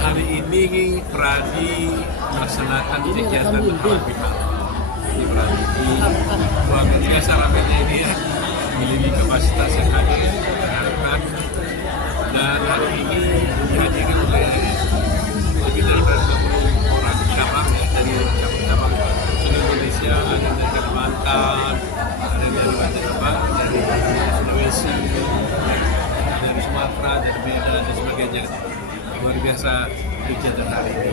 hari ini Pradi melaksanakan kegiatan halal bihalal. Ini Pradi luar biasa ramainya ini ya, memiliki kapasitas yang ada diharapkan, dan hari ini dihadiri oleh lebih dari 20 orang cabang ya, dari cabang-cabang seluruh Indonesia, ada dari Kalimantan, ada dari Batak, dari Sulawesi, dari Sumatera, dari Medan dan sebagainya. Luar biasa kegiatan hari ini.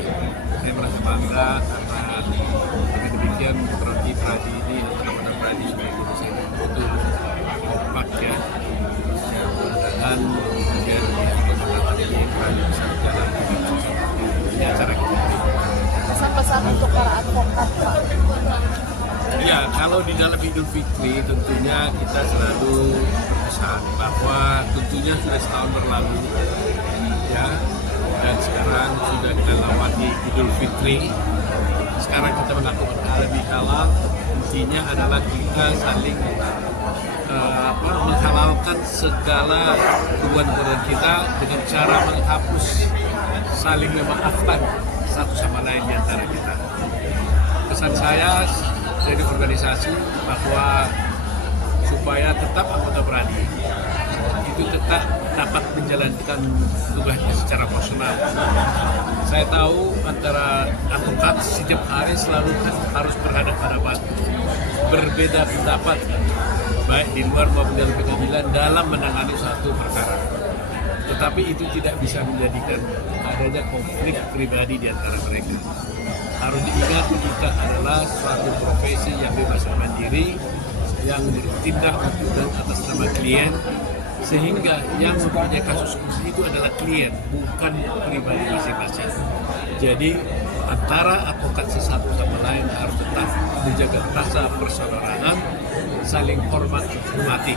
Saya merasa bangga karena dengan demikian Pradi ini atau teman-teman Pradi sebagai Indonesia ini betul kompak ya. Dan kemudian kesempatan ini Pradi bisa berjalan dengan sukses. Ini acara kita. Pesan-pesan untuk para advokat, Pak? Ya, kalau di dalam Idul Fitri tentunya kita selalu berpesan bahwa tentunya sudah setahun berlalu ya, dan sekarang sudah kita lewati Idul Fitri. Sekarang kita melakukan halal bihalal, intinya adalah kita saling menghalalkan segala hubungan kita dengan cara menghapus saling memaafkan satu sama lain di antara kita. Pesan saya dari organisasi bahwa supaya tetap anggota Pradi itu tetap dapat menjalankan tugasnya secara profesional. Saya tahu antara advokat setiap hari selalu harus berhadapan-hadapan, berbeda pendapat baik di luar maupun dalam pengadilan dalam menangani suatu perkara. Tetapi itu tidak bisa menjadikan adanya konflik pribadi di antara mereka. Harus diingat kita adalah suatu profesi yang bebas dan mandiri, yang bertindak dan atas nama klien, sehingga yang mempunyai kasus itu adalah klien, bukan pribadi masing-masing. Jadi antara advokat sesatu sama lain harus tetap menjaga rasa persaudaraan, saling hormat menghormati,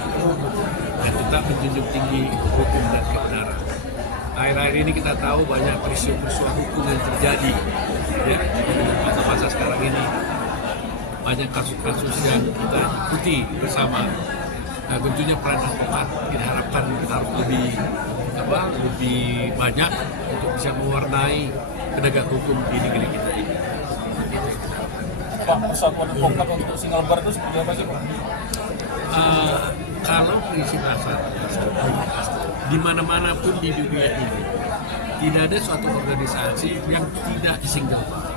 dan tetap menjunjung tinggi hukum dan kebenaran. Akhir-akhir ini kita tahu banyak peristiwa hukum yang terjadi ya, di masa sekarang ini. Banyak kasus-kasus yang kita ikuti bersama. Nah, tentunya peran advokat diharapkan harus lebih banyak untuk bisa mewarnai penegak hukum di negeri kita ini. Pak, persatuan advokat untuk single bar itu seperti apa sih, Pak? Kalau prinsip asal di mana-mana pun di dunia ini tidak ada suatu organisasi yang tidak single bar.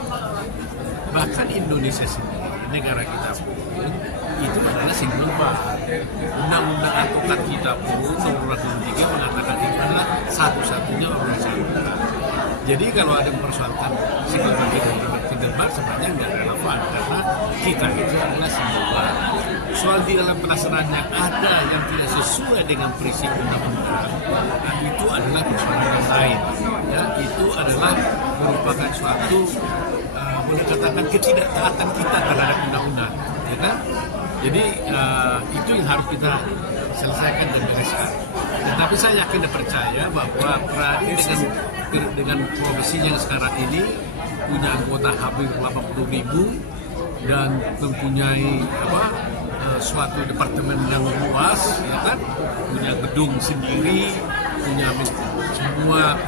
Bahkan Indonesia sendiri, negara kita pun itu adalah single bar. Undang-undang advokat kita pun nomor 23 mengatakan itu adalah satu-satunya organisasi. Jadi kalau ada yang mempersoalkan single bar sebenarnya nggak relevan karena kita itu adalah single bar. Soal di dalam pelaksananya ada yang tidak sesuai dengan prinsip undang-undang, nah itu adalah persoalan yang lain. Ya, itu adalah merupakan suatu boleh katakan ketidaktaatan kita terhadap undang-undang, ya kan? Jadi itu yang harus kita selesaikan dan bereskan. Tetapi saya yakin dan percaya bahwa Pradi dengan profesinya yang sekarang ini punya anggota hampir 80.000 dan mempunyai suatu departemen yang luas, ya kan? Punya gedung sendiri, punya semua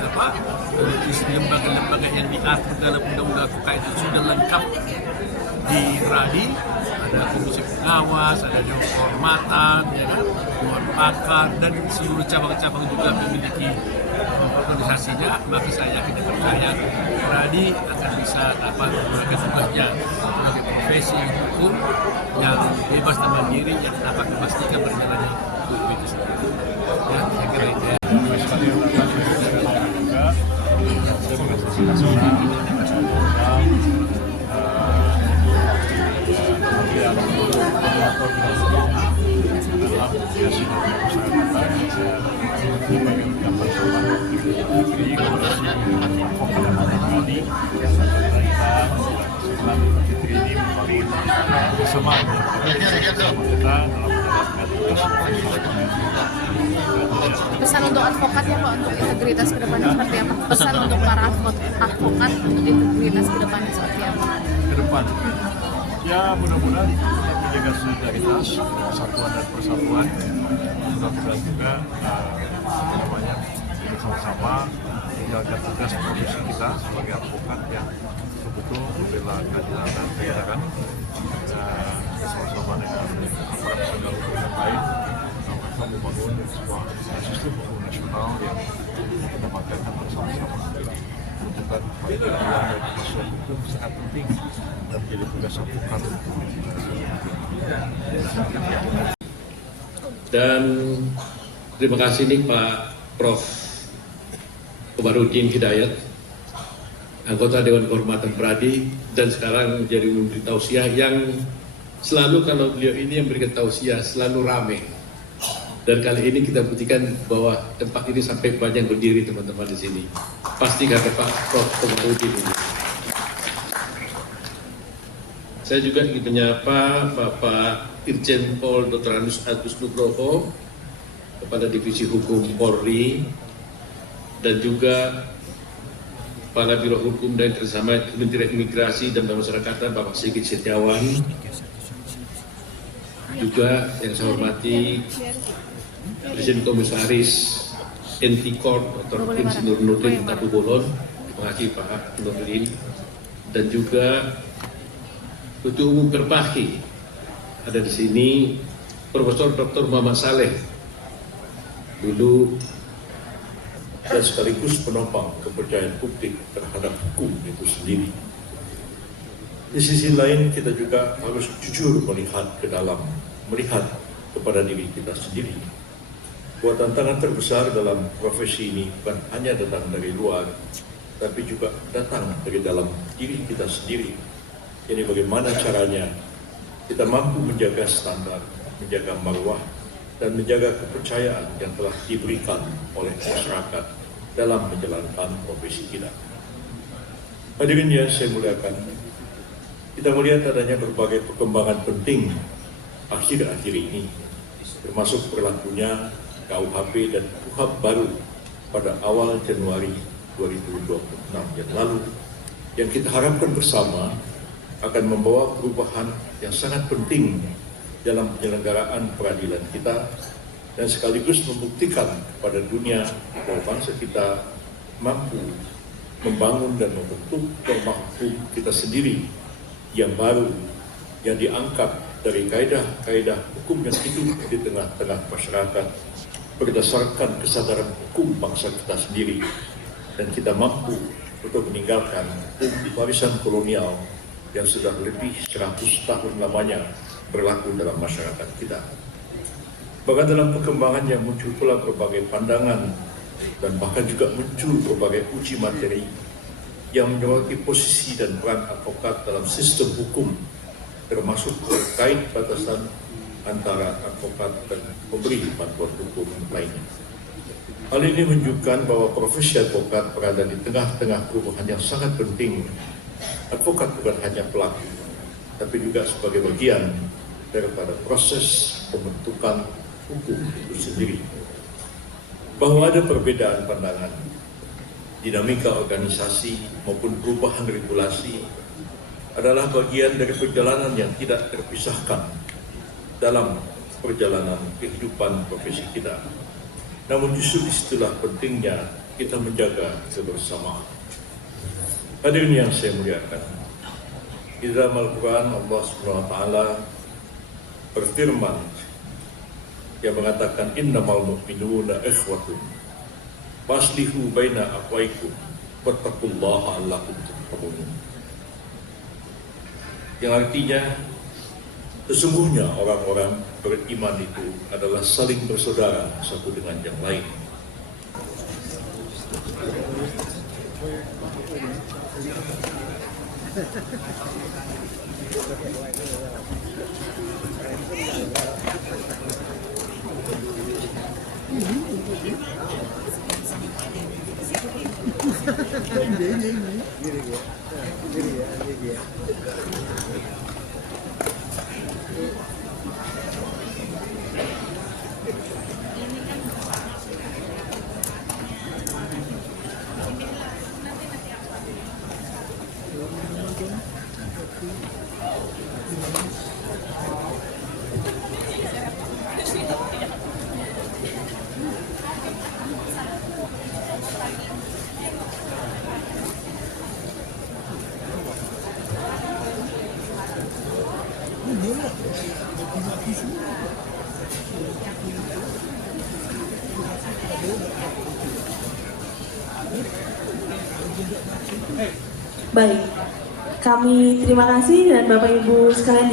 lembaga-lembaga yang diatur dalam undang-undang advokat itu sudah lengkap di Pradi. Ada komisi pengawas, ada dewan kehormatan, ya kan, dewan pakar, dan seluruh cabang-cabang juga memiliki organisasinya. Maka saya yakin dan percaya Pradi akan bisa melakukan tugasnya sebagai profesi hukum yang bebas dan mandiri yang dapat memastikan berjalannya hukum itu sendiri. Ya, saya kira itu ya. Pesan untuk advokat ya Pak, untuk integritas ke depannya seperti apa? Pesan untuk para advokat untuk integritas ke depannya seperti apa? Ke depan, ya mudah-mudahan tetap menjaga solidaritas, persatuan dan persatuan. Mudah-mudahan juga bersama-sama menjaga tugas profesi kita sebagai advokat yang betul-betul membela keadilan dan kebenaran bersama-sama dengan aparat penegak hukum yang lain dalam membangun sebuah sistem hukum nasional yang kita banggakan bersama-sama. Tuntutan keadilan dan kepastian hukum sangat penting dan menjadi tugas advokat. Dan terima kasih nih Pak Prof. Komarudin Hidayat, anggota Dewan Kehormatan Pradi dan sekarang menjadi Menteri Tausiah, yang selalu kalau beliau ini yang berikan tausiah selalu ramai. Dan kali ini kita buktikan bahwa tempat ini sampai banyak berdiri teman-teman di sini. Pasti karena Pak Prof. Komarudin ini. Saya juga ingin menyapa Bapak Irjen Pol Dr. Agus Nugroho, Kepala Divisi Hukum Polri, dan juga Kepala Biro Hukum dan Kerjasama Kementerian Imigrasi dan Pemasyarakatan Bapak Sigit Setiawan, juga yang saya hormati Presiden Komisaris Entikor Dr. Insinyur Nurdin Tabubolon, terima kasih Pak Nurdin, dan juga Ketua Umum Perpahi ada di sini Profesor Dr. Muhammad Saleh, dulu dan sekaligus penopang kepercayaan publik terhadap hukum itu sendiri. Di sisi lain kita juga harus jujur melihat ke dalam, melihat kepada diri kita sendiri. Bahwa tantangan terbesar dalam profesi ini bukan hanya datang dari luar, tapi juga datang dari dalam diri kita sendiri. Jadi bagaimana caranya kita mampu menjaga standar, menjaga marwah, dan menjaga kepercayaan yang telah diberikan oleh masyarakat dalam menjalankan profesi kita. Hadirin yang saya muliakan, kita melihat adanya berbagai perkembangan penting akhir-akhir ini, termasuk berlakunya KUHP dan KUHAP baru pada awal Januari 2026 yang lalu, yang kita harapkan bersama akan membawa perubahan yang sangat penting dalam penyelenggaraan peradilan kita dan sekaligus membuktikan kepada dunia bahwa bangsa kita mampu membangun dan membentuk norma hukum kita sendiri yang baru, yang diangkat dari kaidah-kaidah hukum yang hidup di tengah-tengah masyarakat berdasarkan kesadaran hukum bangsa kita sendiri, dan kita mampu untuk meninggalkan warisan kolonial yang sudah lebih 100 tahun lamanya berlaku dalam masyarakat kita. Bahkan dalam perkembangan yang muncul pula berbagai pandangan dan bahkan juga muncul berbagai uji materi yang menyoroti posisi dan peran advokat dalam sistem hukum, termasuk terkait batasan antara advokat dan pemberi bantuan hukum lainnya. Hal ini menunjukkan bahwa profesi advokat berada di tengah-tengah perubahan yang sangat penting. Advokat bukan hanya pelaku, tapi juga sebagai bagian daripada proses pembentukan hukum itu sendiri. Bahwa ada perbedaan pandangan, dinamika organisasi maupun perubahan regulasi adalah bagian dari perjalanan yang tidak terpisahkan dalam perjalanan kehidupan profesi kita. Namun justru disitulah pentingnya kita menjaga kebersamaan. Hadirin yang saya muliakan, di dalam Al-Quran Allah SWT berfirman yang mengatakan innamal mu'minuna ikhwatun faslihu baina akhwaikum wattaqullaha la'allakum turhamun. Yang artinya sesungguhnya orang-orang beriman itu adalah saling bersaudara satu dengan yang lain. Baik, kami terima kasih dan Bapak Ibu sekalian